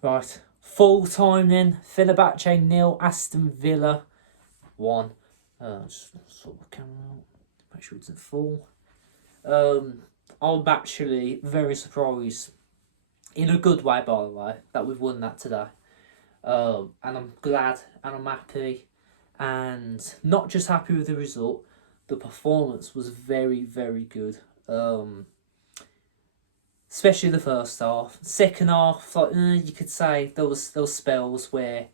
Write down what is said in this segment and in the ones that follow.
Right, full time then. Fenerbeche 0, Aston Villa 1. Just sort the camera out. Make sure it's at full. I'm actually very surprised, in a good way by the way, that we've won that today. And I'm glad and I'm happy, and not just happy with the result. The performance was very, very good. Especially the first half. Second half, like you could say there was spells where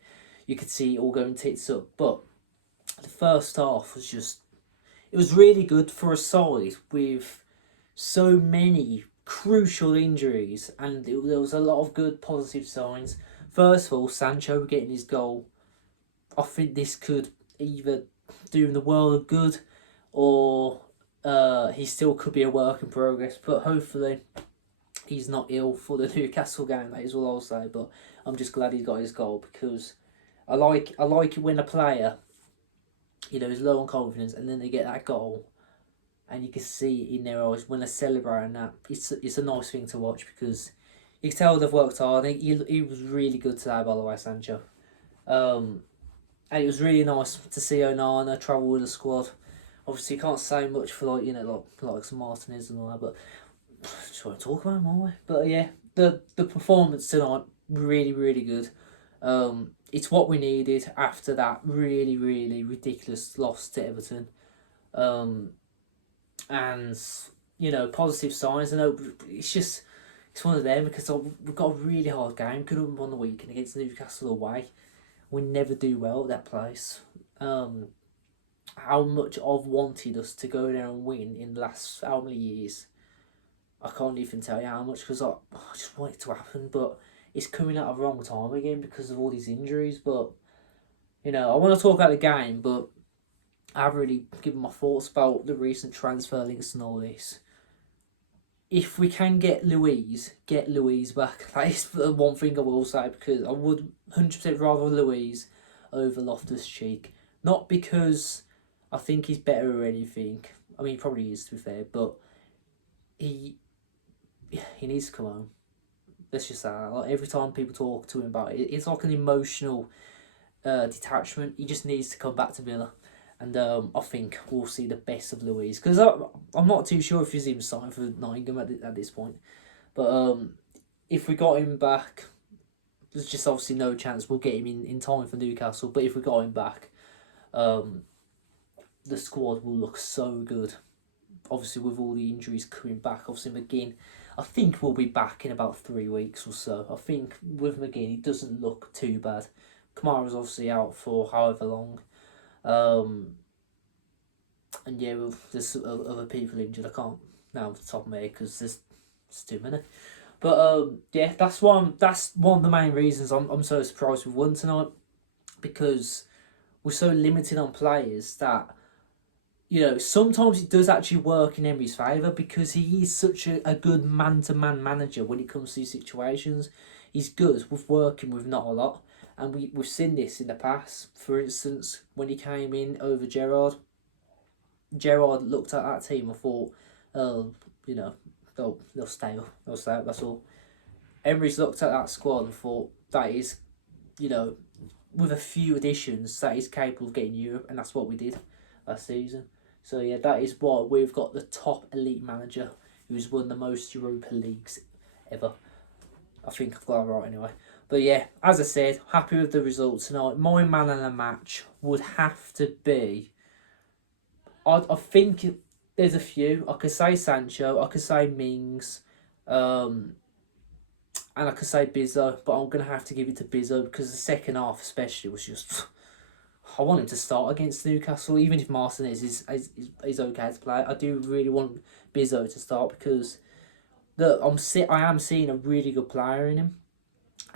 you could see it all going tits up, but the first half was just, it was really good for a side with so many crucial injuries, and there was a lot of good positive signs. First of all, Sancho getting his goal. I think this could either do him the world of good, or he still could be a work in progress. But hopefully, he's not ill for the Newcastle game. That is all I'll say. But I'm just glad he's got his goal, because I like it when a player, is low on confidence, and then they get that goal, and you can see it in their eyes when they're celebrating that. It's a nice thing to watch, because you can tell they've worked hard. He was really good today, by the way, Sancho. And it was really nice to see Onana travel with the squad. Obviously, you can't say much for like some Martinez and all that, but just want to talk about him, aren't we? But yeah, the performance tonight, really, really good. It's what we needed after that really, really ridiculous loss to Everton. Um, and positive signs. I know it's one of them, because we've got a really hard game. Could have won the weekend against Newcastle away. We never do well at that place. How much I've wanted us to go there and win in the last how many years, I can't even tell you how much, because I just want it to happen, but it's coming at a wrong time again because of all these injuries. But I want to talk about the game, but I've really given my thoughts about the recent transfer links and all this. If we can get Louise back. That is the one thing I will say, because I would 100% rather Louise over Loftus Cheek. Not because I think he's better or anything. I mean, he probably is, to be fair, but he needs to come home. Let's just say that. Like, every time people talk to him about it, it's like an emotional detachment. He just needs to come back to Villa. And I think we'll see the best of Louise, because I'm not too sure if he's even signed for Nottingham at this point. But if we got him back, there's just obviously no chance we'll get him in time for Newcastle. But if we got him back, the squad will look so good. Obviously, with all the injuries coming back, obviously McGinn, I think we'll be back in about 3 weeks or so. I think with McGinn, he doesn't look too bad. Kamara's obviously out for however long. And yeah, there's other people injured. I can't now off the top of my head, because there's too many. But yeah, that's one of the main reasons I'm so surprised we've won tonight, because we're so limited on players that sometimes it does actually work in Emery's favour, because he is such a good man-to-man manager when it comes to these situations. He's good with working with not a lot. And we've seen this in the past. For instance, when he came in over Gerrard looked at that team and thought, they'll stay up. They'll stay up, that's all. Emery's looked at that squad and thought, that is, with a few additions, that is capable of getting Europe, and that's what we did last season. So yeah, that is why we've got the top elite manager who's won the most Europa Leagues ever. I think I've got that right anyway. But yeah, as I said, happy with the results tonight. My man of the match would have to be, I think there's a few. I could say Sancho, I could say Mings, and I could say Bizot, but I'm going to have to give it to Bizot, because the second half especially was just... I want him to start against Newcastle, even if Martinez is okay to play. I do really want Bizot to start, because I am seeing a really good player in him.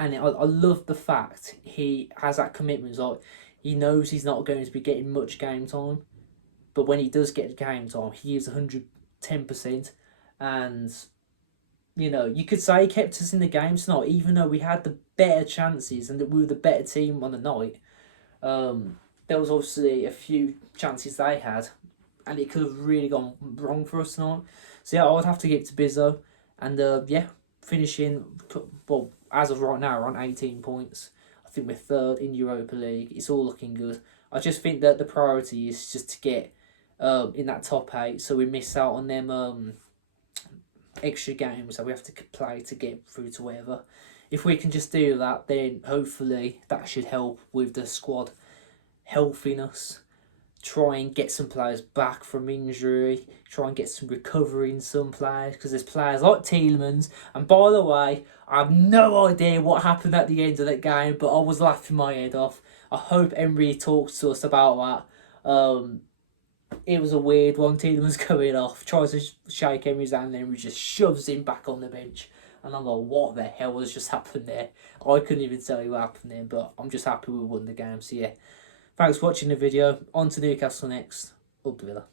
And I love the fact he has that commitment. Like, he knows he's not going to be getting much game time, but when he does get game time, he gives 110%. And, you could say he kept us in the game tonight, even though we had the better chances and that we were the better team on the night. There was obviously a few chances they had, and it could have really gone wrong for us tonight. So yeah, I would have to give it to Bizot. And yeah, finishing, well, as of right now, we're on 18 points. I think we're third in Europa League. It's all looking good. I just think that the priority is just to get in that top 8, so we miss out on them extra games that we have to play to get through to whatever. If we can just do that, then hopefully that should help with the squad healthiness. Try and get some players back from injury. Try and get some recovery in some players, because there's players like Tielemans. And by the way, I have no idea what happened at the end of that game, but I was laughing my head off. I hope Emery talks to us about that. It was a weird one. Tielemans coming off, tries to shake Emery's hand, and Emery just shoves him back on the bench. And I'm like, what the hell has just happened there? I couldn't even tell you what happened there, but I'm just happy we won the game. So yeah, thanks for watching the video. On to Newcastle next. Up the Villa.